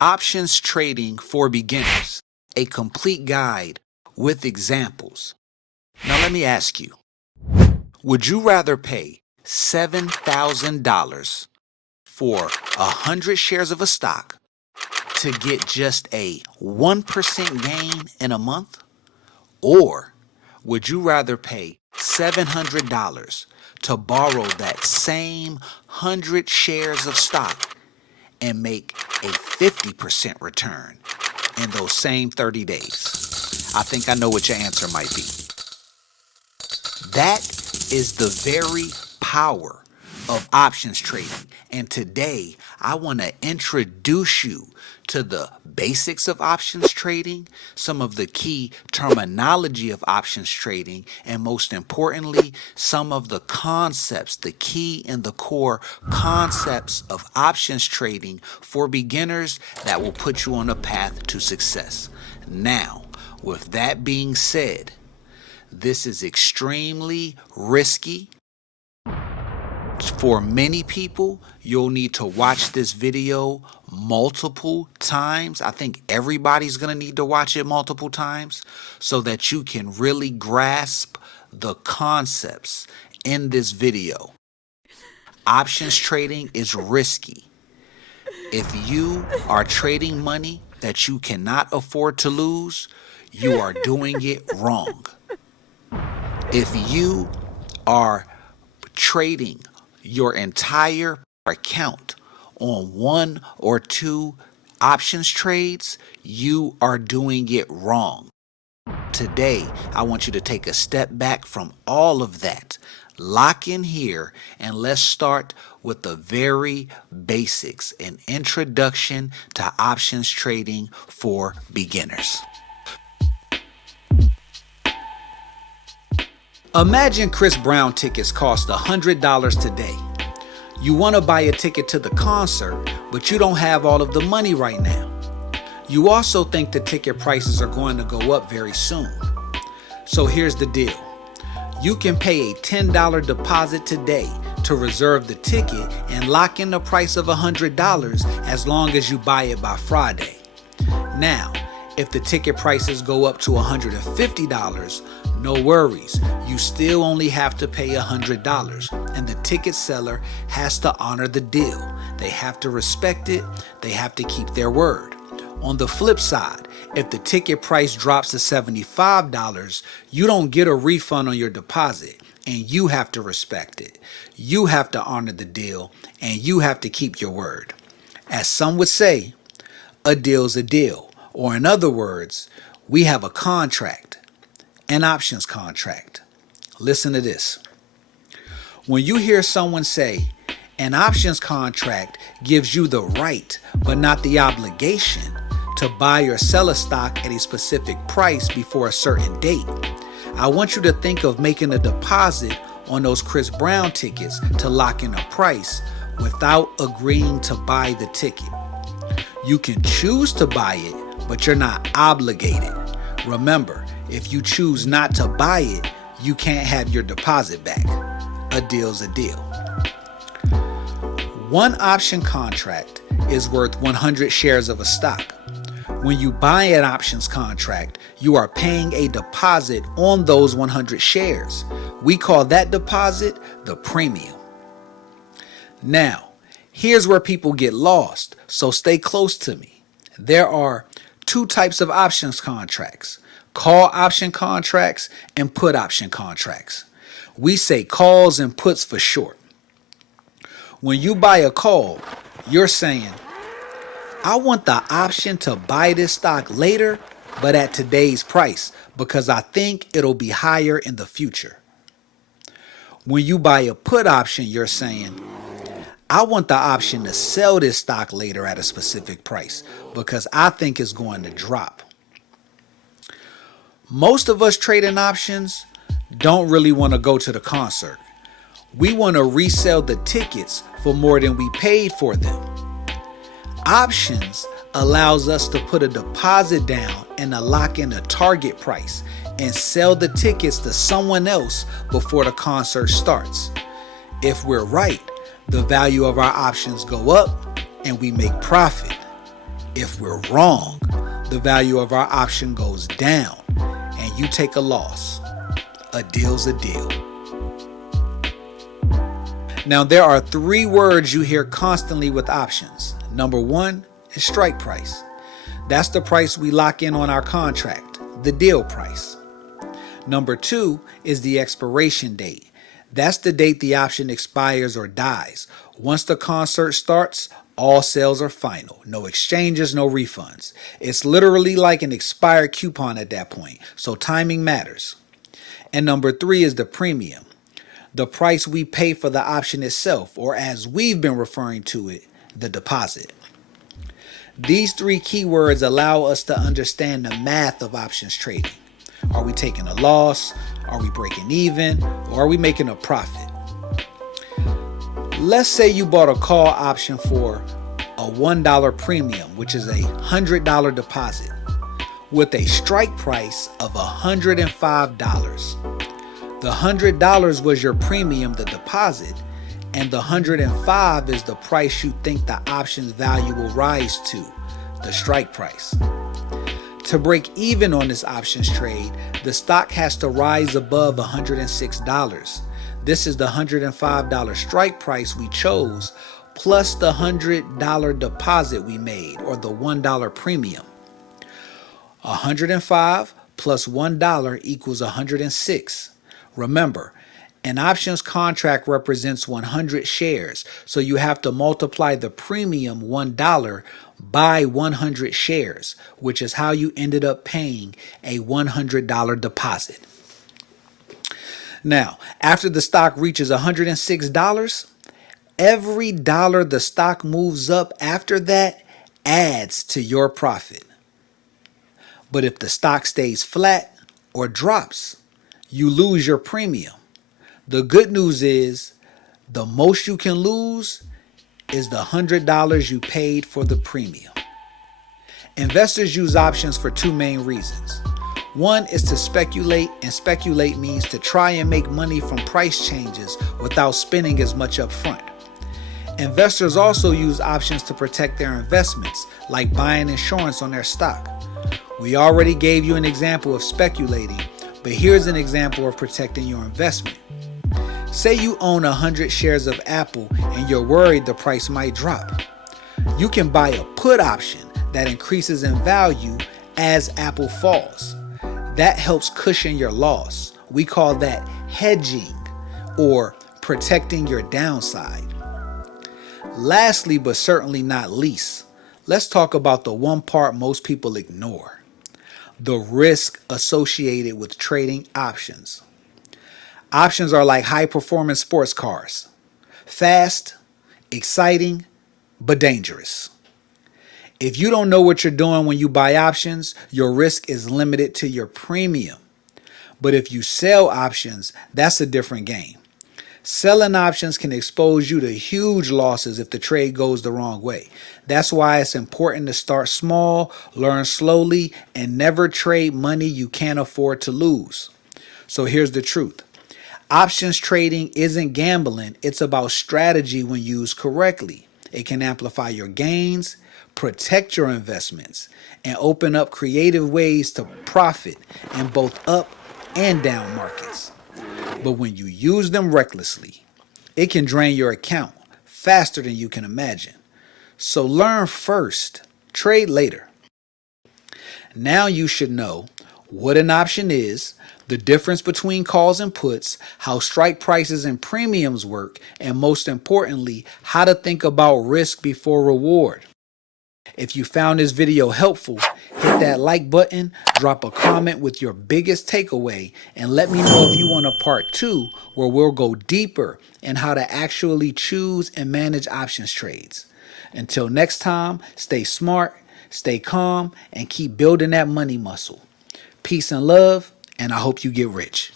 Options Trading for Beginners, a complete guide with examples. Now let me ask you, would you rather pay $7,000 for 100 shares of a stock to get just a 1% gain in a month? Or would you rather pay $700 to borrow that same 100 shares of stock and make a 50% return in those same 30 days? I think I know what your answer might be. That is the very power of options trading. And today, I want to introduce you to the basics of options trading, some of the key terminology of options trading, and most importantly, some of the concepts, the key and the core concepts of options trading for beginners that will put you on a path to success. Now, with that being said, this is extremely risky. For many people, you'll need to watch this video multiple times. I think everybody's going to need to watch it multiple times so that you can really grasp the concepts in this video. Options trading is risky. If you are trading money that you cannot afford to lose, you are doing it wrong. If you are trading your entire account on one or two options trades, you are doing it wrong. Today, I want you to take a step back from all of that. Lock in here and let's start with the very basics, an introduction to options trading for beginners. Imagine Chris Brown tickets cost $100 today. You want to buy a ticket to the concert, but you don't have all of the money right now. You also think the ticket prices are going to go up very soon. So here's the deal. You can pay a $10 deposit today to reserve the ticket and lock in the price of $100 as long as you buy it by Friday. Now, if the ticket prices go up to $150, no worries, you still only have to pay $100, and the ticket seller has to honor the deal. They have to respect it, they have to keep their word. On the flip side, if the ticket price drops to $75, you don't get a refund on your deposit, and you have to respect it. You have to honor the deal, and you have to keep your word. As some would say, a deal's a deal, or in other words, we have a contract. An options contract. Listen to this. When you hear someone say, an options contract gives you the right, but not the obligation, to buy or sell a stock at a specific price before a certain date, I want you to think of making a deposit on those Chris Brown tickets to lock in a price without agreeing to buy the ticket. You can choose to buy it, but you're not obligated. Remember, if you choose not to buy it, you can't have your deposit back. A deal's a deal. One option contract is worth 100 shares of a stock. When you buy an options contract, you are paying a deposit on those 100 shares. We call that deposit the premium. Now, here's where people get lost, so stay close to me. There are two types of options contracts: call option contracts and put option contracts. We say calls and puts for short. When you buy a call, you're saying, I want the option to buy this stock later, but at today's price, because I think it'll be higher in the future. When you buy a put option, you're saying, I want the option to sell this stock later at a specific price because I think it's going to drop. Most of us trading options don't really want to go to the concert. We want to resell the tickets for more than we paid for them. Options allows us to put a deposit down and to lock in a target price and sell the tickets to someone else before the concert starts. If we're right, the value of our options go up and we make profit. If we're wrong, the value of our option goes down and you take a loss. A deal's a deal. Now, there are 3 words you hear constantly with options. Number 1 is strike price. That's the price we lock in on our contract, the deal price. Number 2 is the expiration date. That's the date the option expires or dies. Once the concert starts, all sales are final. No exchanges, no refunds. It's literally like an expired coupon at that point, so timing matters. And number 3 is the premium, the price we pay for the option itself, or as we've been referring to it, the deposit. These 3 keywords allow us to understand the math of options trading. Are we taking a loss? Are we breaking even? Or are we making a profit? Let's say you bought a call option for a $1 premium, which is a $100 deposit, with a strike price of $105. The $100 was your premium, the deposit, and the $105 is the price you think the option's value will rise to, the strike price. To break even on this options trade, the stock has to rise above $106. This is the $105 strike price we chose, plus the $100 deposit we made, or the $1 premium. 105 plus $1 equals 106. Remember, an options contract represents 100 shares, so you have to multiply the premium $1 by 100 shares, which is how you ended up paying a $100 deposit. Now, after the stock reaches $106, every dollar the stock moves up after that adds to your profit. But if the stock stays flat or drops, you lose your premium. The good news is the most you can lose is the $100 you paid for the premium. Investors use options for 2 main reasons. One is to speculate, and speculate means to try and make money from price changes without spending as much up front. Investors also use options to protect their investments, like buying insurance on their stock. We already gave you an example of speculating, but here's an example of protecting your investment. Say you own 100 shares of Apple and you're worried the price might drop. You can buy a put option that increases in value as Apple falls. That helps cushion your loss. We call that hedging, or protecting your downside. Lastly, but certainly not least, let's talk about the one part most people ignore: the risk associated with trading options. Options are like high-performance sports cars. Fast, exciting, but dangerous. If you don't know what you're doing when you buy options, your risk is limited to your premium. But if you sell options, that's a different game. Selling options can expose you to huge losses if the trade goes the wrong way. That's why it's important to start small, learn slowly, and never trade money you can't afford to lose. So here's the truth. Options trading isn't gambling. It's about strategy when used correctly. It can amplify your gains, protect your investments, and open up creative ways to profit in both up and down markets. But when you use them recklessly, it can drain your account faster than you can imagine. So learn first, trade later. Now you should know what an option is, the difference between calls and puts, how strike prices and premiums work, and most importantly, how to think about risk before reward. If you found this video helpful, hit that like button, drop a comment with your biggest takeaway, and let me know if you want a part 2 where we'll go deeper in how to actually choose and manage options trades. Until next time, stay smart, stay calm, and keep building that money muscle. Peace and love, and I hope you get rich.